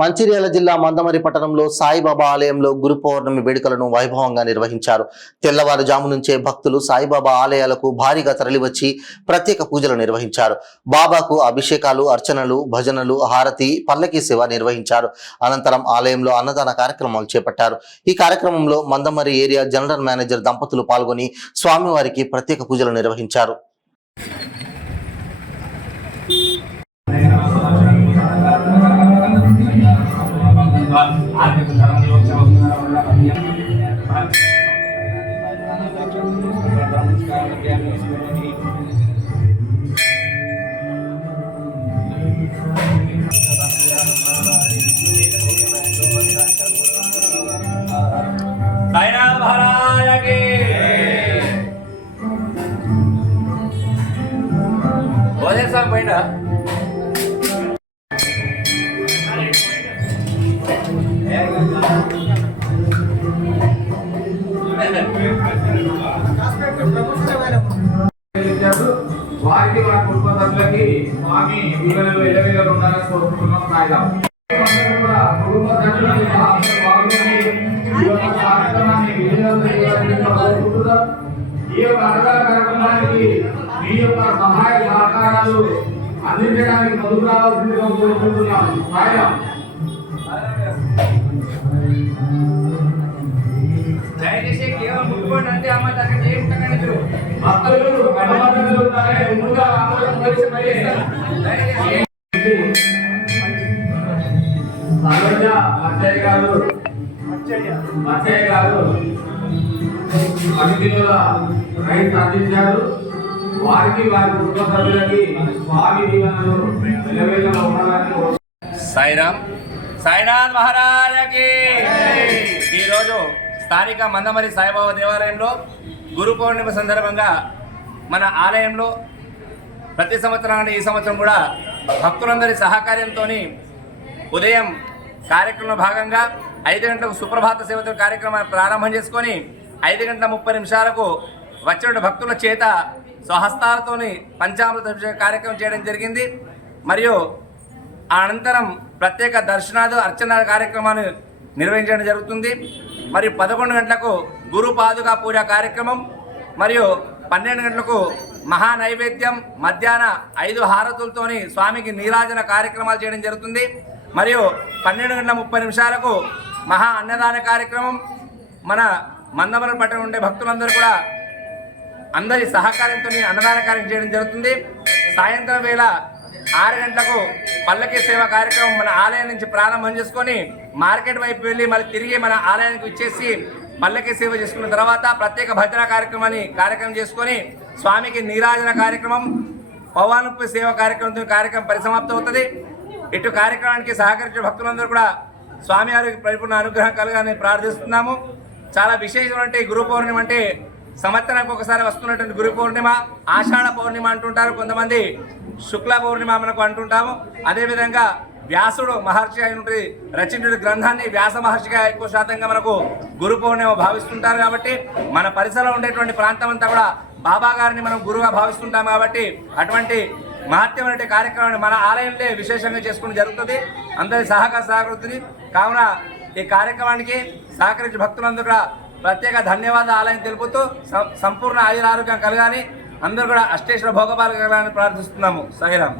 మంచిర్యాల జిల్లా మందమరి పట్టణంలో సాయిబాబా ఆలయంలో గురు పౌర్ణమి వేడుకలను వైభవంగా నిర్వహించారు. తెల్లవారుజాము నుంచే భక్తులు సాయిబాబా ఆలయాలకు భారీగా తరలివచ్చి ప్రత్యేక పూజలు నిర్వహించారు. బాబాకు అభిషేకాలు, అర్చనలు, భజనలు, హారతి, పల్లకీ సేవ నిర్వహించారు. అనంతరం ఆలయంలో అన్నదాన కార్యక్రమాలు చేపట్టారు. ఈ కార్యక్రమంలో మందమరి ఏరియా జనరల్ మేనేజర్ దంపతులు పాల్గొని స్వామివారికి ప్రత్యేక పూజలు నిర్వహించారు. వారికి మన కుటుంబ సభ్యులకి స్వామి వీళ్ళలో ఎల్లవేళలు ఉండాలని కోరుకుంటున్నాం. సాయిరాం. కుటుంబ సభ్యులకి ఈ యొక్క అన్నదాన కార్యక్రమానికి మీ యొక్క సహాయ సహకారాలు అందించడానికి ముందుకు రావాల్సిందిగా కోరుకుంటున్నాం. సాయిరాం. దయచేసి కేవలం ముట్టుకోండి అంటే అమ్మ దగ్గర చేయకుండా భక్తులు కడమలు ఉంటారే ముందుగా మచ్చయ్య గారు అతిథుల రైతు అందించారు. వారికి వారి కుటుంబ సభ్యులకి స్వామి దీవెనలు నిలవేళలో ఉండాలని. సాయిరామ్. సాయినాథ్ మహారాజకి. ఈరోజు స్థానిక మందమరి సాయిబాబా దేవాలయంలో గురు పౌర్ణిమ సందర్భంగా మన ఆలయంలో ప్రతి సంవత్సరం ఈ సంవత్సరం కూడా భక్తులందరి సహకార్యంతో ఉదయం కార్యక్రమంలో భాగంగా 5 గంటలకు సుప్రభాత సేవతో కార్యక్రమాన్ని ప్రారంభం చేసుకొని 5:30 వచ్చిన భక్తుల చేత స్వహస్తాలతో పంచామృత కార్యక్రమం చేయడం జరిగింది. మరియు అనంతరం ప్రత్యేక దర్శనాలు, అర్చన కార్యక్రమాన్ని నిర్వహించడం జరుగుతుంది. మరియు 11 గంటలకు గురు పాదుకా పూజ కార్యక్రమం, మరియు 12 గంటలకు మహా నైవేద్యం, మధ్యాహ్న 5 హారతులతోని స్వామికి నీరాజన కార్యక్రమాలు చేయడం జరుగుతుంది. మరియు 12:30 మహా అన్నదాన కార్యక్రమం. మన మందమరి పట్టణం ఉండే భక్తులందరూ కూడా అందరి సహకారంతో అన్నదాన కార్యక్రమం చేయడం జరుగుతుంది. సాయంత్రం వేళ 6 గంటలకు పల్లకీ సేవ కార్యక్రమం మన ఆలయం నుంచి ప్రారంభం చేసుకొని మార్కెట్ వైపు వెళ్ళి మళ్ళీ తిరిగి మన ఆలయానికి వచ్చేసి పల్లకీ సేవ చేసుకున్న తర్వాత ప్రత్యేక భజన కార్యక్రమం చేసుకొని స్వామికి నీరాజన కార్యక్రమం, పవానుప్పు సేవ కార్యక్రమం పరిసమాప్తం అవుతుంది. ఇటు కార్యక్రమానికి సహకరించిన భక్తులందరూ కూడా స్వామివారికి పరిపూర్ణ అనుగ్రహం కలగాలని ప్రార్థిస్తున్నాము. చాలా విశేషమైన గురు పౌర్ణిమ అంటే సంవత్సరానికి ఒకసారి వస్తున్నటువంటి గురు పౌర్ణిమ, ఆషాఢ పౌర్ణిమ అంటుంటారు కొంతమంది, శుక్ల పౌర్ణిమ మనకు అంటుంటాము. అదేవిధంగా వ్యాసుడు మహర్షి అయినటువంటి రచించిన గ్రంథాన్ని వ్యాస మహర్షిగా ఎక్కువ శాతంగా మనకు గురు పౌర్ణిమ భావిస్తుంటారు. కాబట్టి మన పరిసరంలో ఉండేటువంటి ప్రాంతం అంతా కూడా బాబా గారిని మనం గురువుగా భావిస్తుంటాం. కాబట్టి అటువంటి మహత్యమైన కార్యక్రమాన్ని మన ఆలయంలో విశేషంగా చేసుకోవడం జరుగుతుంది. అందరి సహకరిస్తుంది. కావున ఈ కార్యక్రమానికి సహకరించిన భక్తులందరూ కూడా ప్రత్యేక ధన్యవాదాలు ఆలయం తెలుపుతూ సంపూర్ణ ఆయురారోగ్యం కలగాలని, అందరూ కూడా అష్టేశ్వర భోగపాలు కలగాలని ప్రార్థిస్తున్నాము. సాయిరామ్.